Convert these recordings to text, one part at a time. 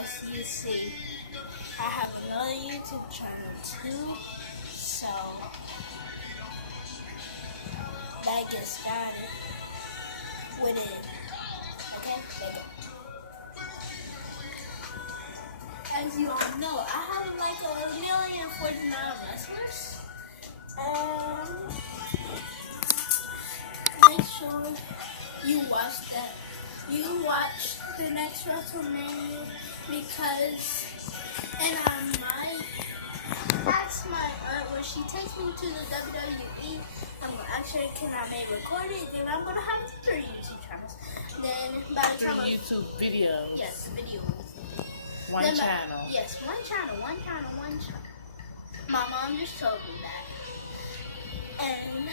As you see, I have another YouTube channel too, so let's get started with it. Okay, let's go. As you all know, I have like 1,049 wrestlers. Make sure you watch that. You watch the next WrestleMania because, and I might ask my aunt when she takes me to the WWE. I'm gonna ask her, can I make record it? Then I'm gonna have 3 YouTube channels. Then by the time 3 YouTube videos. Yes, videos. One then channel. Yes, one channel. My mom just told me that. And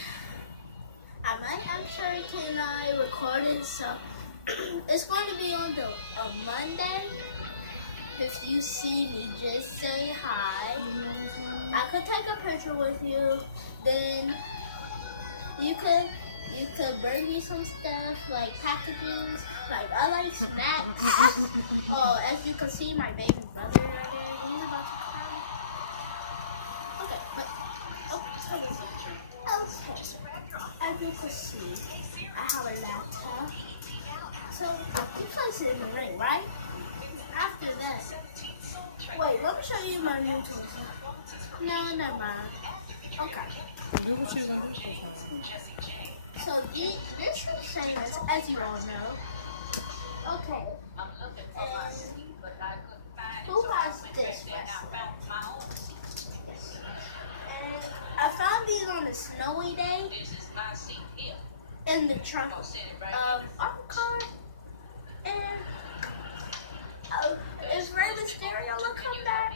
I might ask her, can I record it? So it's going to be on a Monday. If you see me, just say hi. I could take a picture with you. Then you could bring me some stuff like packages. Like I like snacks. Oh, as you can see, my baby brother right there. He's about to cry. Okay, but as you can see, I have a laptop. So you place it in the ring, right? After that, wait, let me show you my new tools. No, never mind. Okay. Do what you want to do. So this is famous, as you all know. Okay. And who has this wrestler? And I found these on a snowy day in the trunk of our car. And if Rey Mysterio would come back,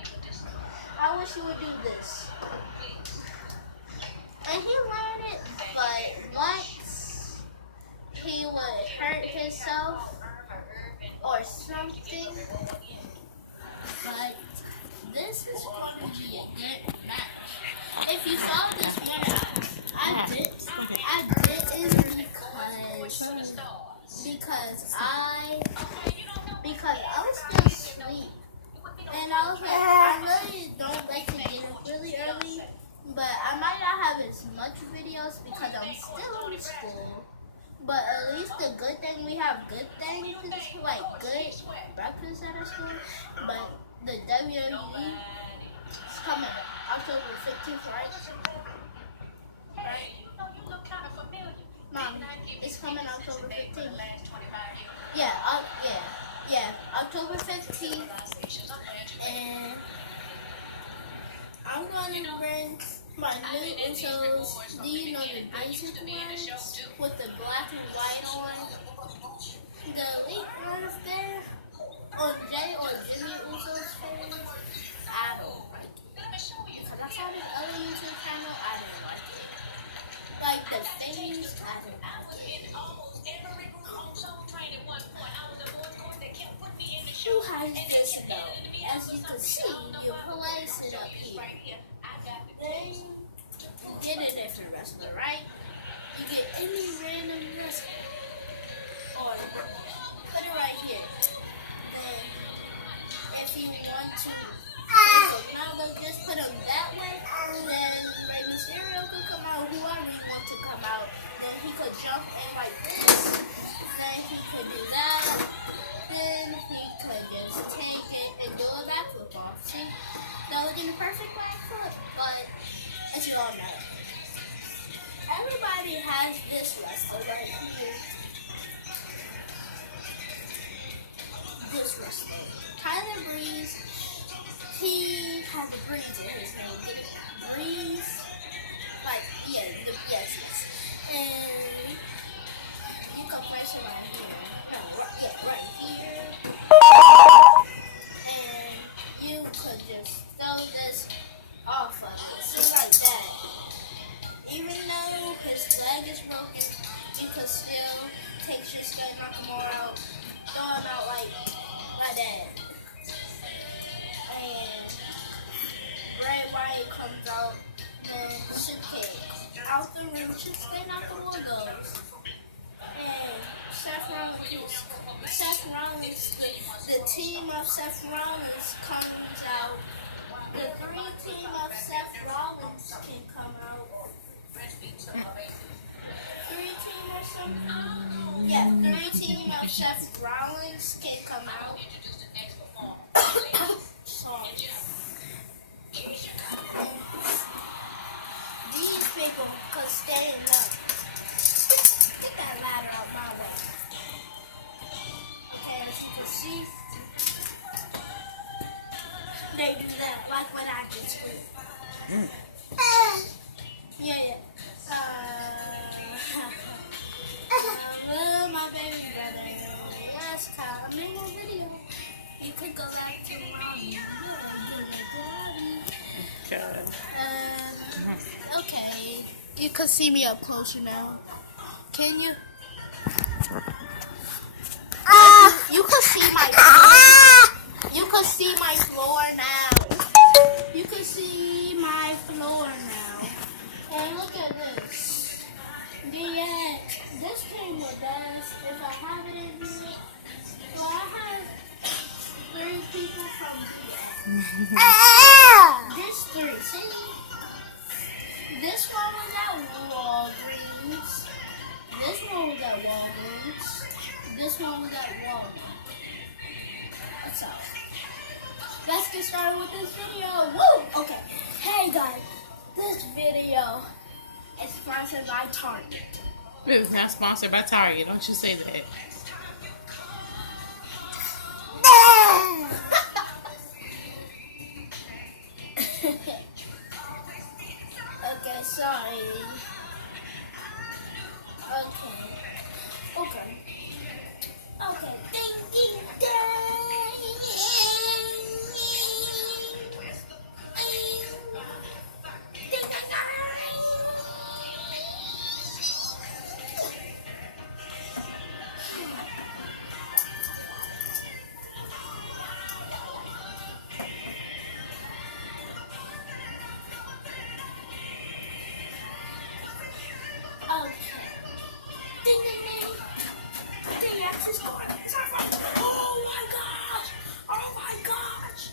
I wish he would do this. And he learned it, but once he would hurt himself or something. But this is going to be a good match. If you saw this one, I didn't because I was still asleep. And I was like, I really don't like to get up really early, but I might not have as much videos because I'm still in school. But at least the good thing, we have good things, like good breakfast at our school. But the WWE is coming October 15th, right? Right? Mom, it's coming October 15th. Yeah, October 15th. And I'm going to bring my new Usos. Do you know the basic ones with the black and white on? The elite ones there on Jay or Jimmy Uso's face, I don't like it. Because I saw this other YouTube channel, I didn't like it. Like the things, I don't like it. Who has this though? As you can see, you place it up here. Then get a different wrestler, right? You get any random wrestler. Or put it right here. Then if you want to now let's just put them that way. Then Rey Mysterio could come out, whoever you want to come out. Then he could jump in like this. Then he could do that. Then he could just take it and do a backflip off. See? That would be the perfect backflip, but as you all know, everybody has this wrestler right here. This wrestler. Tyler Breeze, he has a Breeze in his name. Get it? Breeze. Like, yes. And you can place him right here. Right here. And you could just throw this off of it. So like that. Even though his leg is broken, you could still take Shinsuke Nakamura out, throw him out like that. And Bray Wyatt comes out, then Shinsuke out the ring, Shinsuke Nakamura goes. And Seth Rollins Seth Rollins, the team of Seth Rollins comes out. The three team of Seth Rollins can come out. Three team or something? Yeah, three team of Seth Rollins can come out. Sorry. These people could stand up. Get that ladder out my way. Okay, as you can see, they do that like what I just did. Yeah. My baby brother. Last time I made a video. You could go back to mommy. God. Okay. You could see me up closer now. Can you? You could see my floor. You could see my floor now. You could see my floor now. And look at this. Yeah, this camera does. If I have it in here, well, I have 3 people from here. This 3. See? This one was at Walgreens. This one was at Walgreens. This one was at Walmart. That's all. Let's get started with this video. Woo! Okay. Hey guys, this video is sponsored by Target. It's not sponsored by Target. Don't you say that. Okay, sorry. Okay. Ding, ding, ding. Ding, ding, ding. Okay. Ding, ding, ding. Ding, that's his car. Oh my gosh. Oh my gosh.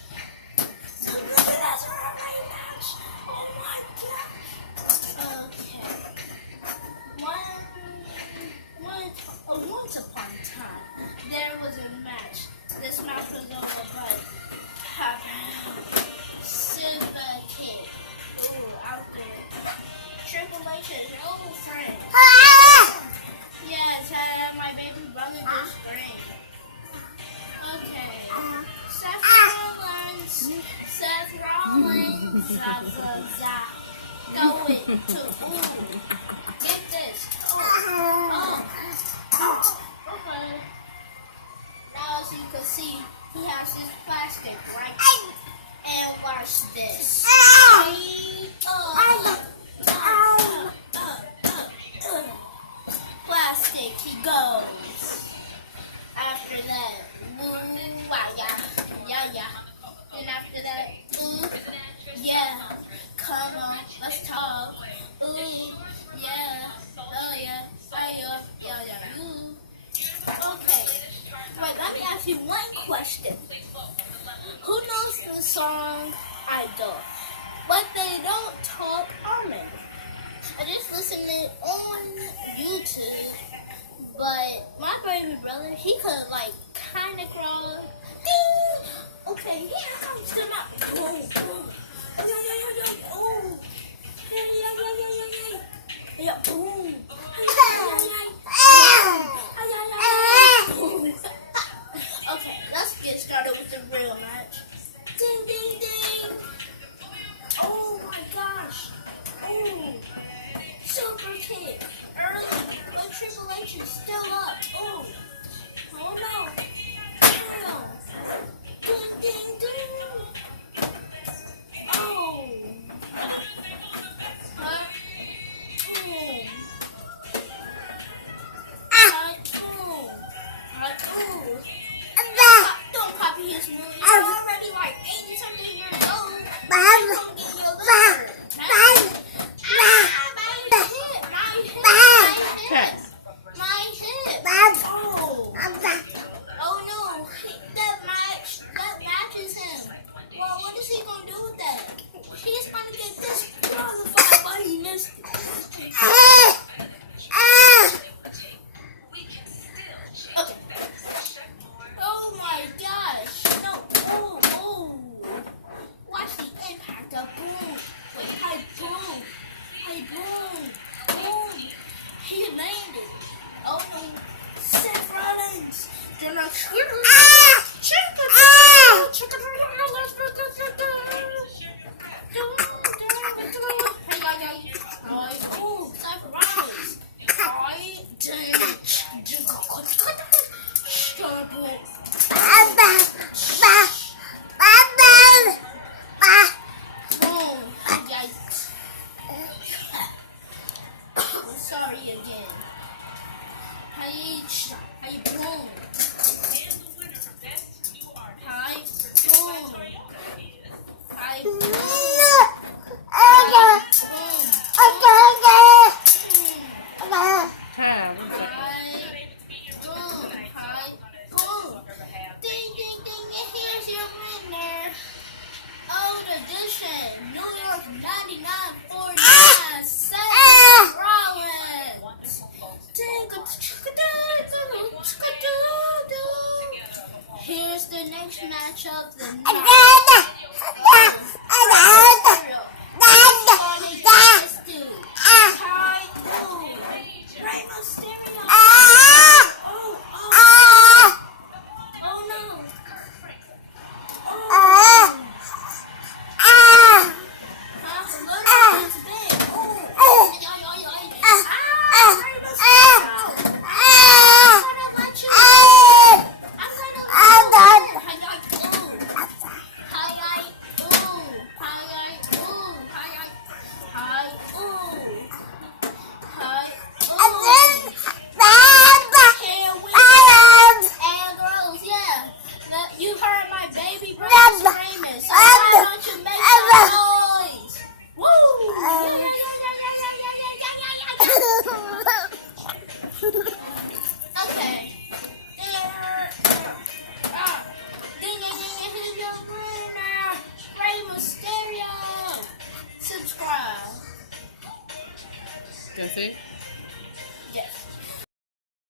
Look at that running match. Oh my gosh. Okay. Once upon a time, there was a match. This match was over by Silver Kid. Ooh, out there. Triple H's old friend. Yes, my baby brother just ran. Okay. Seth Rollins. Going to, get this. Okay. Now as you can see, he has his plastic, right? And watch this. Plastic, he goes. After that, woo, yeah. And after that, ooh, yeah. Come on, let's talk. Ooh, yeah. Oh, yeah. Ooh. Okay. Wait, let me ask you one question. Who knows the song Idol? But they don't talk Armin. I just listened to it on YouTube, but my baby brother, he could kind of crawl. Ding! Okay, here comes the map. Boom, boom. Oh. Yeah, boom. Okay, let's get started with the real match. Ding, ding, ding. Oh my gosh. Oh. Silver Kid, early, but Triple H is still up. Oh no. Ding, ding, ding. Oh. Don't copy his movie. You're already 80-something years old. Don't get your liver. My hip. Oh. Oh no, Seth Rollins. They're like, oh, Seth Rollins. Boom. Yikes. Sorry again. Hi, boom. Hi, boom. Hi, boom. Huh, Hi, boom. Ding, ding, ding, and here's your winner. Old edition, New York 9949, Seth Rollins. Here's the next matchup, the night. Hi, boom. Rey Mysterio.